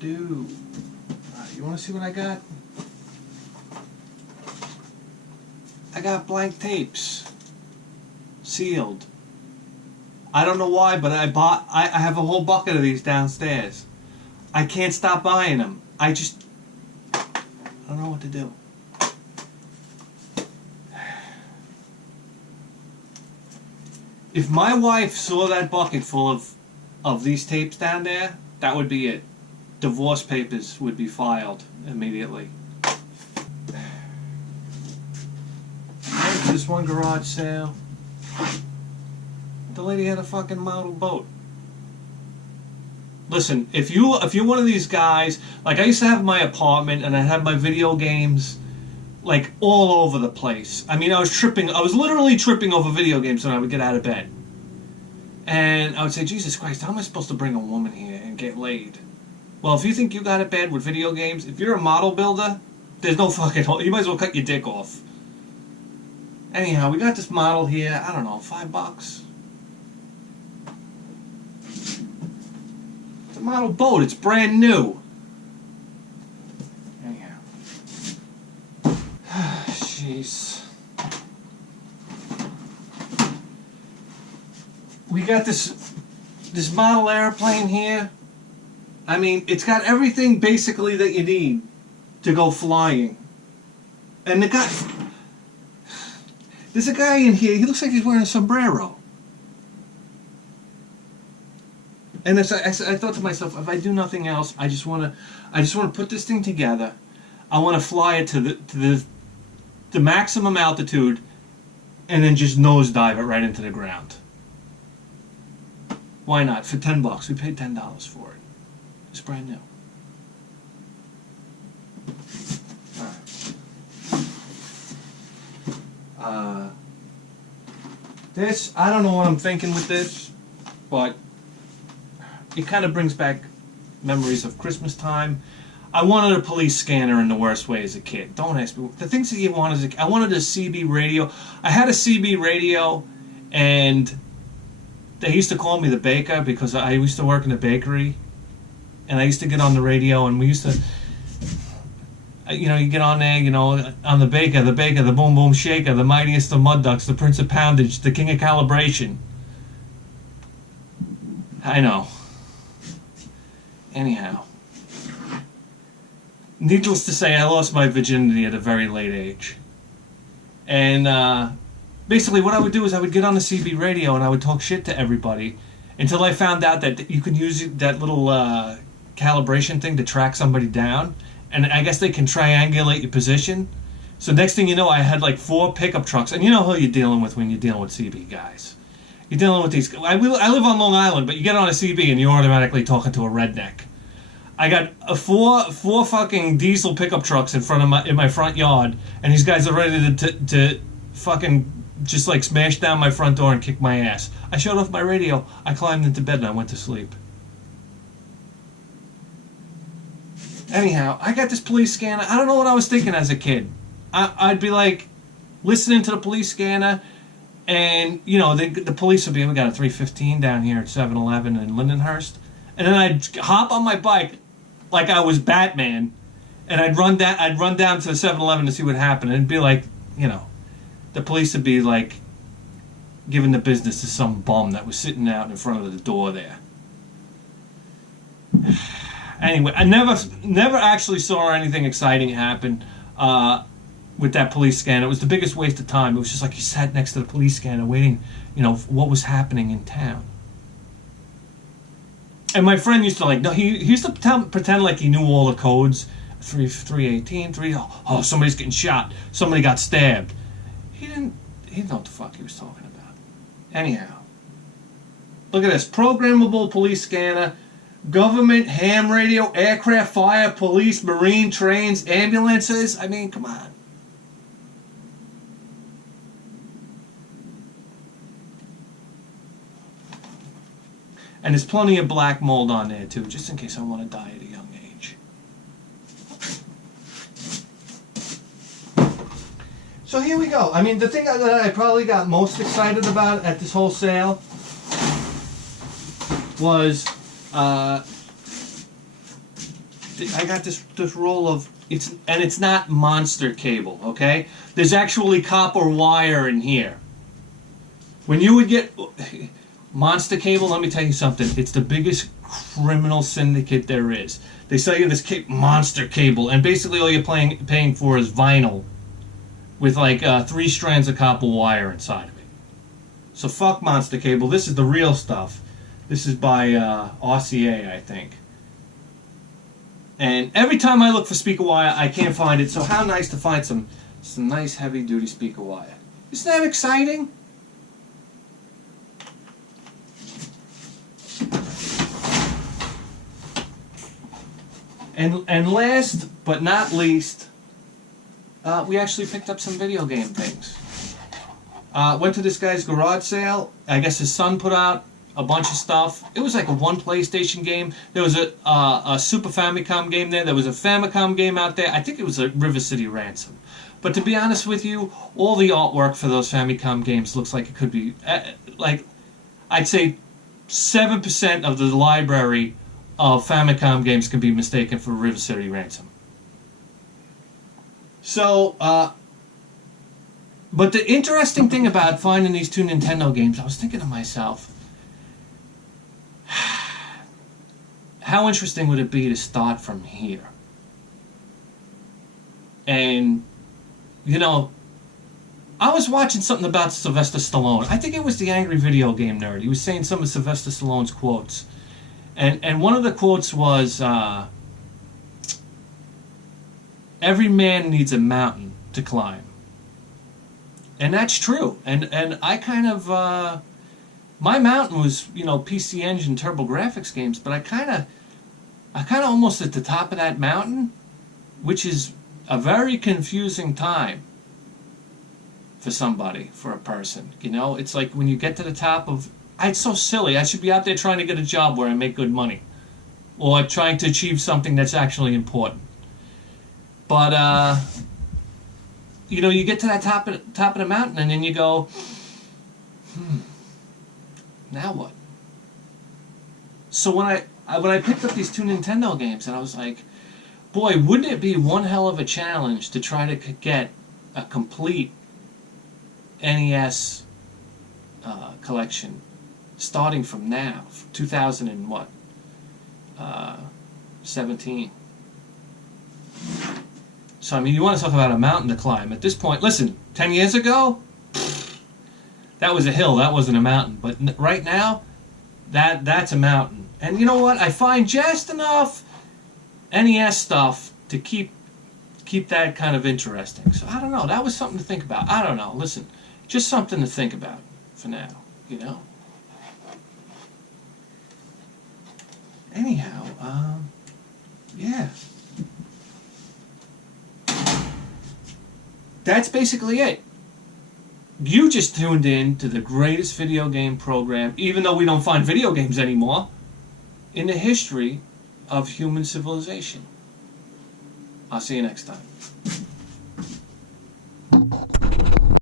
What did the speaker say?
do. You want to see what I got? I got blank tapes. Sealed. I don't know why, but I have a whole bucket of these downstairs. I can't stop buying them. I don't know what to do. If my wife saw that bucket full of these tapes down there, that would be it. Divorce papers would be filed immediately. This one garage sale. The lady had a fucking model boat. Listen, if you're one of these guys, like I used to have in my apartment, and I had my video games like all over the place. I mean, I was literally tripping over video games when I would get out of bed. And I would say, Jesus Christ, how am I supposed to bring a woman here and get laid? Well, if you think you got it bad with video games, if you're a model builder, there's no fucking hole. You might as well cut your dick off. Anyhow, we got this model here, I don't know, $5. It's a model boat, it's brand new. Anyhow. Jeez. We got this model airplane here. I mean, it's got everything basically that you need to go flying. And there's a guy in here, he looks like he's wearing a sombrero. And I thought to myself, if I do nothing else, I just want to put this thing together. I want to fly it to the maximum altitude, and then just nosedive it right into the ground. Why not? For $10, we paid $10 for it. It's brand new. This, I don't know what I'm thinking with this, but it kind of brings back memories of Christmas time. I wanted a police scanner in the worst way as a kid. Don't ask me. The things that you want as a kid. I wanted a CB radio. I had a CB radio, and they used to call me the baker because I used to work in a bakery, and I used to get on the radio, and we used to, you know, you get on there, you know, on the baker, the boom boom shaker, the mightiest of mud ducks, the prince of poundage, the king of calibration. I know. Anyhow. Needless to say, I lost my virginity at a very late age. And basically what I would do is I would get on the CB radio and I would talk shit to everybody until I found out that you can use that little calibration thing to track somebody down. And I guess they can triangulate your position. So next thing you know, I had like 4 pickup trucks. And you know who you're dealing with when you're dealing with CB guys. You're dealing with these... I live on Long Island, but you get on a CB and you're automatically talking to a redneck. I got four fucking diesel pickup trucks in my front yard, and these guys are ready to fucking just like smash down my front door and kick my ass. I shut off my radio, I climbed into bed, and I went to sleep. Anyhow, I got this police scanner. I don't know what I was thinking as a kid. I'd be like listening to the police scanner, and you know the police would be, we got a 315 down here at 7-Eleven in Lindenhurst, and then I'd hop on my bike like I was Batman, and I'd run down to the 7-Eleven to see what happened, and it'd be like, you know, the police would be like giving the business to some bum that was sitting out in front of the door there. Anyway, I never actually saw anything exciting happen with that police scanner. It was the biggest waste of time. It was just like you sat next to the police scanner waiting, you know, for what was happening in town. And my friend used to like, no, he used to pretend like he knew all the codes. 318, oh, somebody's getting shot. Somebody got stabbed. He didn't know what the fuck he was talking about. Anyhow, look at this. Programmable police scanner. Government, ham radio, aircraft, fire, police, marine, trains, ambulances. I mean, come on. And there's plenty of black mold on there too, just in case I want to die at a young age. So here we go. I mean, the thing that I probably got most excited about at this whole sale I got this roll of it's not monster cable, okay? There's actually copper wire in here. When you would get monster cable, let me tell you something. It's the biggest criminal syndicate there is. They sell you this monster cable, and basically all you're paying for is vinyl with like 3 strands of copper wire inside of it. So fuck monster cable. This is the real stuff. This is by RCA, I think. And every time I look for speaker wire, I can't find it. So how nice to find some nice heavy-duty speaker wire. Isn't that exciting? And last but not least, we actually picked up some video game things. Went to this guy's garage sale. I guess his son put out a bunch of stuff. It was like a 1 PlayStation game. There was a Super Famicom game there. There was a Famicom game out there. I think it was a River City Ransom. But to be honest with you, all the artwork for those Famicom games looks like it could be, like, I'd say 7% of the library of Famicom games can be mistaken for River City Ransom. So, but the interesting thing about finding these 2 Nintendo games, I was thinking to myself, how interesting would it be to start from here? And, you know, I was watching something about Sylvester Stallone. I think it was the Angry Video Game Nerd. He was saying some of Sylvester Stallone's quotes. And one of the quotes was, every man needs a mountain to climb. And that's true. And I kind of, my mountain was, you know, PC Engine TurboGrafx games, but I kind of almost at the top of that mountain, which is a very confusing time for somebody, for a person. You know, it's like when you get to the top of, it's so silly. I should be out there trying to get a job where I make good money, or trying to achieve something that's actually important. But you know, you get to that top of the mountain, and then you go, now what? So when I picked up these 2 Nintendo games, and I was like, boy, wouldn't it be one hell of a challenge to try to get a complete NES collection, starting from now, 2017. So, I mean, you want to talk about a mountain to climb. At this point, listen, 10 years ago, that was a hill, that wasn't a mountain. But right now, that's a mountain. And you know what? I find just enough NES stuff to keep that kind of interesting. So, I don't know. That was something to think about. I don't know. Listen, just something to think about for now, you know? Anyhow, yeah. That's basically it. You just tuned in to the greatest video game program, even though we don't find video games anymore, in the history of human civilization. I'll see you next time.